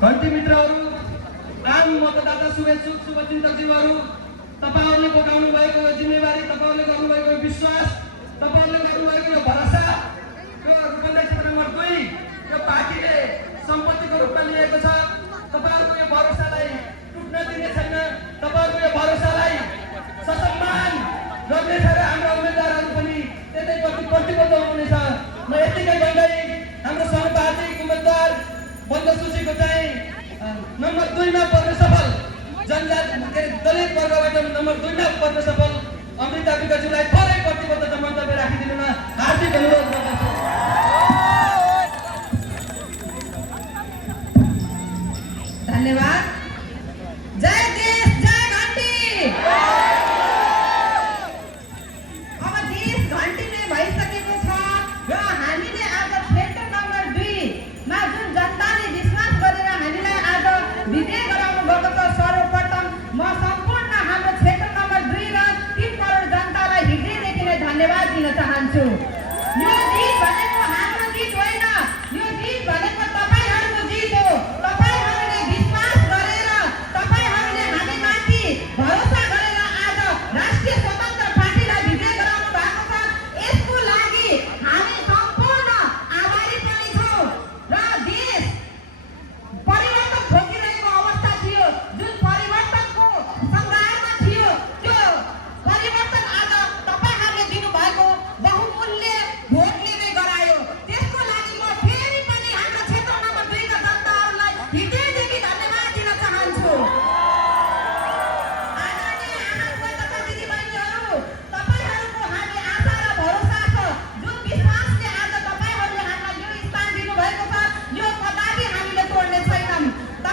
घन्टी मित्रहरू, आम मतदाता शुभचिन्तकज्यूहरू, तपाईहरुले बोकाउनु भएको जिम्मेवारी, तपाईहरुले गर्नुभएको विश्वास, तपाईहरुले गर्नुभएको यो भरोसा, यो रूपन्देही क्षेत्र नम्बर 2 यो पार्टीले सम्पत्तिको रूपमा लिएको छ। तपाईहरुको यो भरोसालाई टुट्न दिने छैन। तपाईहरुको यो भरोसालाई ससम्मान गर्नेछ र हाम्रो उम्मेदवारहरू पनि त्यसै प्रतिबद्ध हुनेछ। म यतिकै भन्दै हाम्रो समानुपातिक उम्मेदवार बन्द सूचीको चाहिँ नम्बर 2 मा पर्न सफल दलित वर्गबाट नम्बर 2 मा पर्न सफल अमृता विकज्यूलाई थोरै प्रतिबद्धता मन्तव्य राखिदिनुमा हार्दिक अनुरोध गर्दछु। धन्यवाद। जय देश जय घन्टी। अब देश घन्टी नै भइसकेको छ र हामीले आज क्षेत्र नम्बर 2 मा जुन जनताले विश्वास गरेर हामीलाई आज विजय गराउनु भएको छ, सर्वप्रथम म सम्पूर्ण हाम्रो क्षेत्र नम्बर 2 र 3 करोड जनतालाई हृदयदेखि नै धन्यवाद दिन चाहन्छु। यो जित भनेको हाम्रो जित होइन, यो जित भनेको तपाईहरुको जित हो। तपाईहरुले विश्वास गरेर, तपाईहरुले हामीमाथि भरोसा गरेर आज राष्ट्रिय स्वतन्त्र पार्टीलाई विजय गराउनु भएको छ। यसको लागि हामी सम्पूर्ण आभारी पनि छौं र देश परिवर्तन खोजिरहेको अवस्था थियो, जुन परिवर्तनको संग्राममा थियो, त्यो परिवर्तन आज तपाईहरुले दिनुभएको बहुमूल्य भोटले नै गरायो। त्यसको लागि म फेरि पनि हाम्रो क्षेत्र नम्बर 2 का जनताहरूलाई हृदय